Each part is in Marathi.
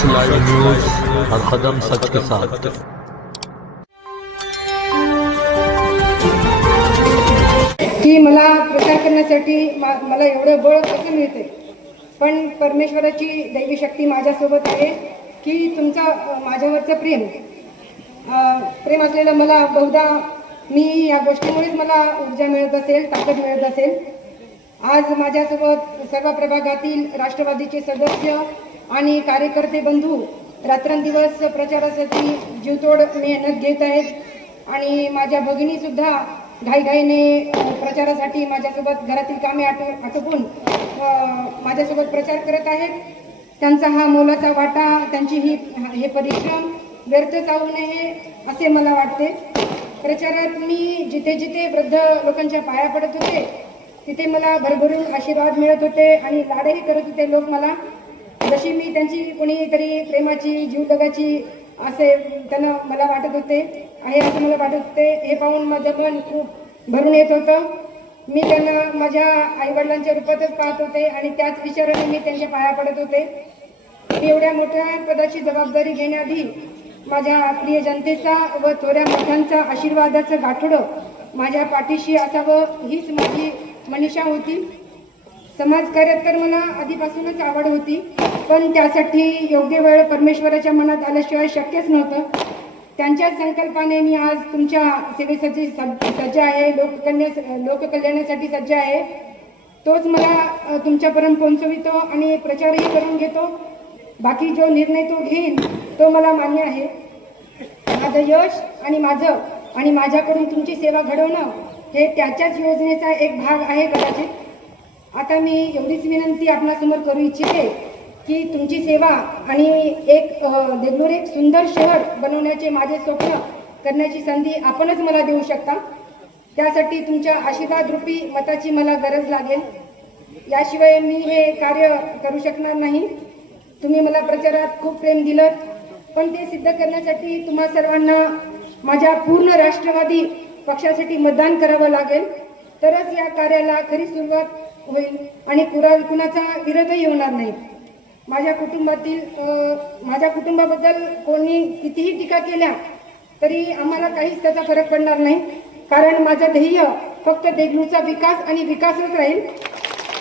सच लाइव न्यूज हर कदम सच के साथ। की मला प्रचार करण्यासाठी मा- मला एवढं बळ कसं मिळते पण परमेश्वराची दैवी शक्ती माझ्यासोबत आहे की तुमचा माझ्यावरचं प्रेम. प्रेम असलेलं मला बहुधा मी या गोष्टीमुळेच मला ऊर्जा मिळत असेल ताकद मिळत असेल. आज माझ्यासोबत सर्व प्रभागातील राष्ट्रवादीचे सदस्य आणि कार्यकर्ते बंधू रात्रंदिवस प्रचारासाठी जीवतोड मेहनत घेत आहेत आणि माझ्या भगिनीसुद्धा घाईघाईने प्रचारासाठी माझ्यासोबत घरातील कामे आट आटोपून माझ्यासोबत प्रचार करत आहेत. त्यांचा हा मोलाचा वाटा त्यांची ही हे परिश्रम व्यर्थ जाऊ नये असे मला वाटते. प्रचारात मी जिथे जिथे वृद्ध लोकांच्या पाया पडत होते तिथे मला भरभरून आशीर्वाद मिळत होते आणि लाडही करत होते लोक मला. जशी मी त्यांची कोणीतरी प्रेमाची जीवदगाची असे त्यांना मला वाटत होते आहे असं मला वाटत होते. हे पाहून माझं मन खूप भरून येत होतं. मी त्यांना माझ्या आईवडिलांच्या रूपातच पाहत होते आणि त्याच विचाराने मी त्यांच्या पाया पडत होते. मी एवढ्या मोठ्या पदाची जबाबदारी घेण्याआधी माझ्या प्रिय जनतेचा व थोड्या मोठ्यांचा आशीर्वादाचं गाठोडं माझ्या पाठीशी असावं हीच माझी मनीषा होती. समाजकार्यात तर मला आधीपासूनच आवड होती पण त्यासाठी योग्य वेळ परमेश्वराच्या मनात आल्याशिवाय शक्यच नव्हतं. त्यांच्याच संकल्पाने मी आज तुमच्या सेवेसाठी सज्ज आहे लोककल्या लोककल्याणासाठी सज्ज आहे. तोच मला तुमच्यापर्यंत पोहोचवितो आणि प्रचारही करून घेतो. बाकी जो निर्णय तो घेईन तो मला मान्य आहे. माझं यश आणि माझं आणि माझ्याकडून तुमची सेवा घडवणं हे त्याच्याच योजनेचा एक भाग आहे कदाचित. आता मी एवढीच विनंती आपणासमोर करू इच्छिते की तुमची सेवा आणि एक अ, देगलूर एक सुंदर शहर बनवण्याचे माझे स्वप्न करण्याची संधी आपणच मला देऊ शकता. त्यासाठी तुमच्या आशीर्वाद रूपी मताची मला गरज लागेल. याशिवाय मी हे कार्य करू शकणार नाही. तुम्ही मला प्रचारात खूप प्रेम दिलं पण ते सिद्ध करण्यासाठी तुम्हा सर्वांना माझ्या पूर्ण राष्ट्रवादी पक्षासाठी मतदान करावं लागेल. तरच या कार्याला खरी सुरुवात होईल आणि कुरा कुणाचा विरोधही होणार नाही. माझ्या कुटुंबातील माझ्या कुटुंबाबद्दल कोणी कितीही टीका केल्या तरी आम्हाला काहीच त्याचा फरक पडणार नाही. कारण माझं ध्येय फक्त देगलूरचा विकास आणि विकासच राहील.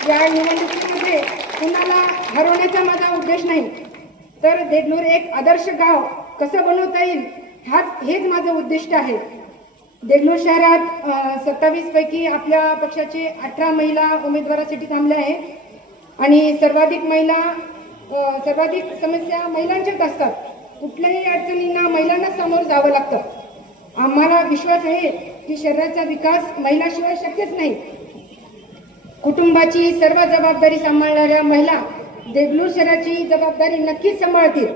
या निवडणुकीमध्ये कुणाला हरवण्याचा माझा उद्देश नाही. तर देगलूर एक आदर्श गाव कसं बनवता येईल हाच हेच माझं उद्दिष्ट आहे. देगलूर शहरात सत्तावीस पैकी आपल्या पक्षाचे अठरा महिला उमेदवारासाठी थांबल्या आहेत. आणि सर्वाधिक महिला सर्वाधिक समस्या महिलांच्याच असतात. कुठल्याही अडचणींना महिलांना सामोरं जावं लागतं. आम्हाला विश्वास आहे की शहराचा विकास महिलाशिवाय शक्यच नाही. कुटुंबाची सर्व जबाबदारी सांभाळणाऱ्या महिला देगलूर शहराची जबाबदारी नक्कीच सांभाळतील.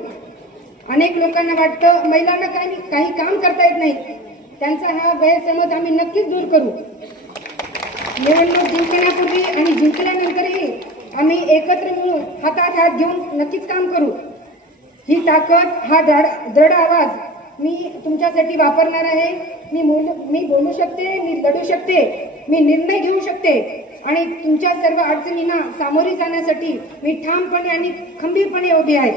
अनेक लोकांना वाटतं महिलांना काही काही काम करता येत नाही. त्यांचा हा गैरसमज आम्ही नक्कीच दूर करू. निवडणूक जिंकण्यापूर्वी आणि जिंकल्यानंतरही आम्ही एकत्र मिळून हातात हात घेऊन नक्कीच काम करू. ही ताकद हा दृढ दृढ आवाज मी तुमच्यासाठी वापरणार आहे. मी बोल मी बोलू शकते मी लढू शकते मी निर्णय घेऊ शकते आणि तुमच्या सर्व अडचणींना सामोरे जाण्यासाठी मी ठामपणे आणि खंबीरपणे उभी आहे.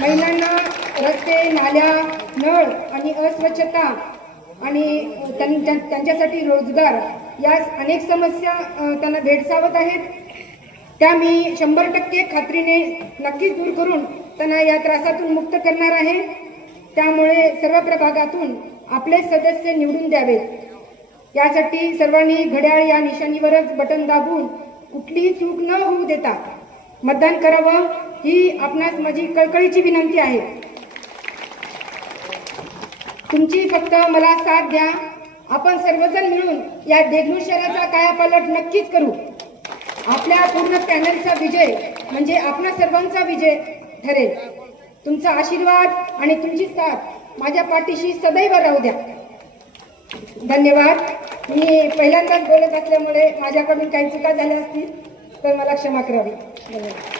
महिलांना रस्ते नाल्या नळ आणि अस्वच्छता आणि त्यांच्या त्यांच्यासाठी रोजगार या अनेक समस्या त्यांना भेडसावत आहेत. त्या मी शंभर टक्के खात्रीने नक्कीच दूर करून त्यांना या त्रासातून मुक्त करणार आहे. त्यामुळे सर्व प्रभागातून आपले सदस्य निवडून द्यावेत. यासाठी सर्वांनी घड्याळ या निशाणीवरच बटन दाबून कुठलीही चूक न होऊ देता मतदान करावं ही आपणास माझी कळकळीची विनंती आहे. तुमची फक्त मला साथ द्या. आपण सर्वजण मिळून या देगलूर शहराचा कायापालट नक्कीच करू. आपल्या पूर्ण पॅनलचा विजय म्हणजे आपणा सर्वांचा विजय ठरेल. तुमचा आशीर्वाद आणि तुमची साथ माझ्या पाठीशी सदैव राहू द्या. धन्यवाद. मी पहिल्यांदाच बोलत असल्यामुळे माझ्याकडून काही चुका झाल्या असतील तर मला क्षमा करावी. धन्यवाद.